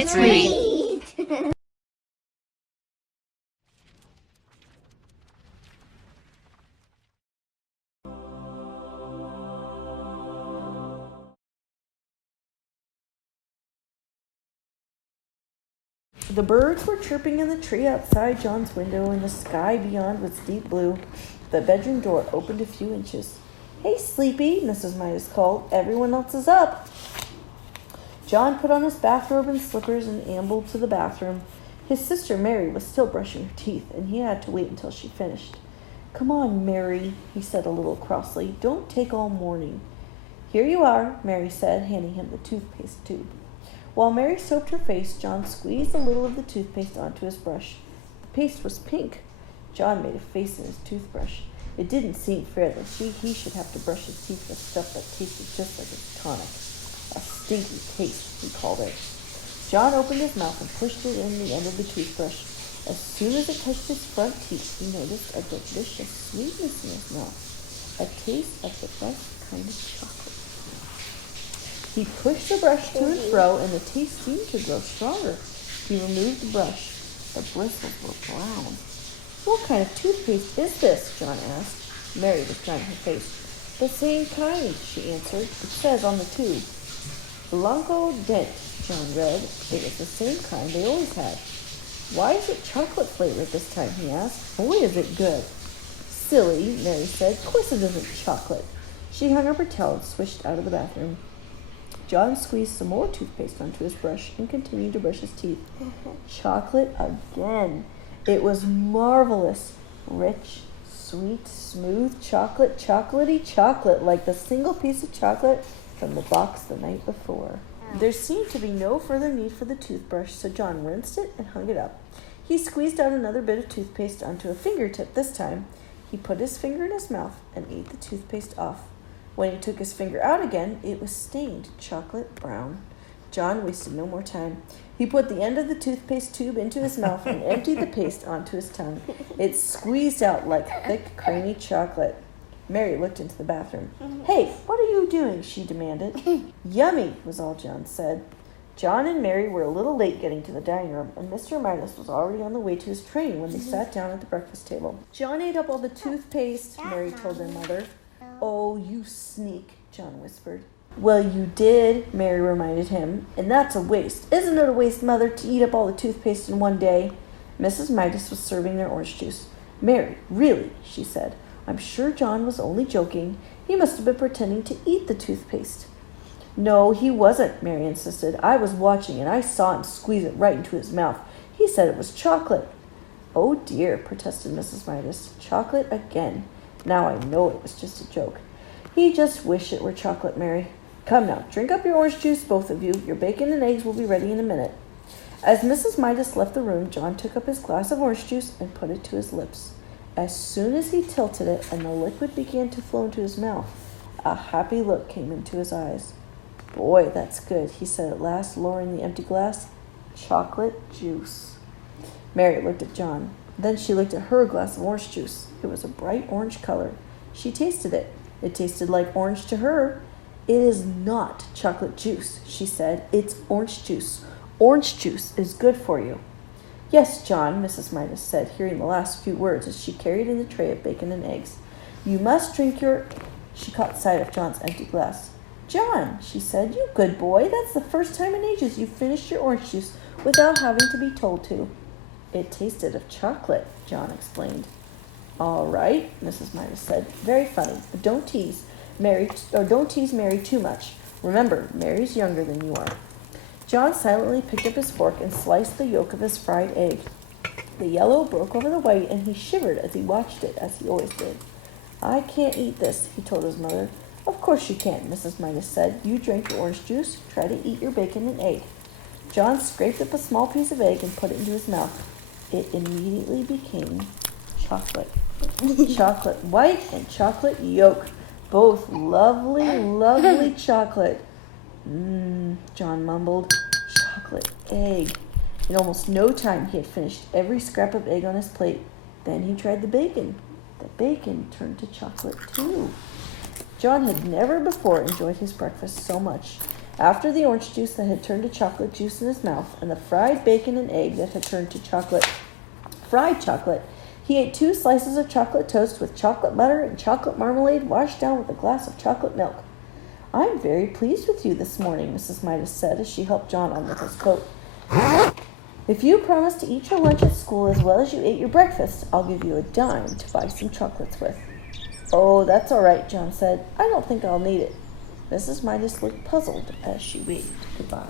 AAC04-03. The birds were chirping in the tree outside John's window, and the sky beyond was deep blue. The bedroom door opened a few inches. "Hey, Sleepy," Mrs. Midas called. "Everyone else is up." John put on his bathrobe and slippers and ambled to the bathroom. His sister Mary was still brushing her teeth, and he had to wait until she finished. "Come on, Mary," he said a little crossly. "Don't take all morning." "Here you are," Mary said, handing him the toothpaste tube. While Mary soaped her face, John squeezed a little of the toothpaste onto his brush. The paste was pink. John made a face in his toothbrush. It didn't seem fair that he should have to brush his teeth with stuff that tasted just like his tonic. A stinky taste, he called it. John opened his mouth and pushed it in the end of the toothbrush. As soon as it touched his front teeth, he noticed a delicious sweetness in his mouth, a taste of the best kind of chocolate. He pushed the brush to and fro, and the taste seemed to grow stronger. He removed the brush. The bristles were brown. "What kind of toothpaste is this?" John asked. Mary was drying her face. "The same kind," she answered. "It says on the tube." "Blanco Dent," John read. It was the same kind they always had. "Why is it chocolate flavored this time?" he asked. "Boy, is it good." "Silly," Mary said. "Of course it isn't chocolate." She hung up her towel and swished out of the bathroom. John squeezed some more toothpaste onto his brush and continued to brush his teeth. Chocolate again. It was marvelous. Rich, sweet, smooth chocolate, chocolatey chocolate, like the single piece of chocolate from the box the night before. There seemed to be no further need for the toothbrush, so John rinsed it and hung it up. He squeezed out another bit of toothpaste onto a fingertip this time. He put his finger in his mouth and ate the toothpaste off. When he took his finger out again, it was stained chocolate brown. John wasted no more time. He put the end of the toothpaste tube into his mouth and emptied the paste onto his tongue. It squeezed out like thick, creamy chocolate. Mary looked into the bathroom. "Hey, what are you doing?" she demanded. "Yummy," was all John said. John and Mary were a little late getting to the dining room, and Mr. Midas was already on the way to his train when they sat down at the breakfast table. "John ate up all the toothpaste," Mary told their mother. "Oh, you sneak," John whispered. "Well, you did," Mary reminded him, "and that's a waste. Isn't it a waste, Mother, to eat up all the toothpaste in one day?" Mrs. Midas was serving their orange juice. "Mary, really," she said, "I'm sure John was only joking. He must have been pretending to eat the toothpaste." "No, he wasn't," Mary insisted. "I was watching, and I saw him squeeze it right into his mouth. He said it was chocolate." "Oh, dear," protested Mrs. Midas. "Chocolate again. Now I know it was just a joke." "He just wished it were chocolate, Mary. Come now, drink up your orange juice, both of you. Your bacon and eggs will be ready in a minute." As Mrs. Midas left the room, John took up his glass of orange juice and put it to his lips. As soon as he tilted it and the liquid began to flow into his mouth, a happy look came into his eyes. "Boy, that's good," he said at last, lowering the empty glass. "Chocolate juice." Mary looked at John. Then she looked at her glass of orange juice. It was a bright orange color. She tasted it. It tasted like orange to her. "It is not chocolate juice," she said. "It's orange juice. Orange juice is good for you." "Yes, John," Mrs. Midas said, hearing the last few words as she carried in the tray of bacon and eggs. "You must drink your—" She caught sight of John's empty glass. "John," she said, "you good boy. That's the first time in ages you've finished your orange juice without having to be told to." "It tasted of chocolate," John explained. "All right," Mrs. Midas said. "Very funny, but don't tease Mary too much. Remember, Mary's younger than you are." John silently picked up his fork and sliced the yolk of his fried egg. The yellow broke over the white, and he shivered as he watched it, as he always did. "I can't eat this," he told his mother. "Of course you can't," Mrs. Midas said. "You drank your orange juice. Try to eat your bacon and egg." John scraped up a small piece of egg and put it into his mouth. It immediately became chocolate. Chocolate white and chocolate yolk. Both lovely, lovely chocolate. John mumbled. Chocolate egg. In almost no time he had finished every scrap of egg on his plate. Then he tried the bacon. The bacon turned to chocolate too. John had never before enjoyed his breakfast so much. After the orange juice that had turned to chocolate juice in his mouth, and the fried bacon and egg that had turned to fried chocolate, he ate 2 slices of chocolate toast with chocolate butter and chocolate marmalade washed down with a glass of chocolate milk. "I'm very pleased with you this morning," Mrs. Midas said as she helped John on with his coat. "If you promise to eat your lunch at school as well as you ate your breakfast, I'll give you a dime to buy some chocolates with." "Oh, that's all right," John said. "I don't think I'll need it." Mrs. Midas looked puzzled as she waved goodbye.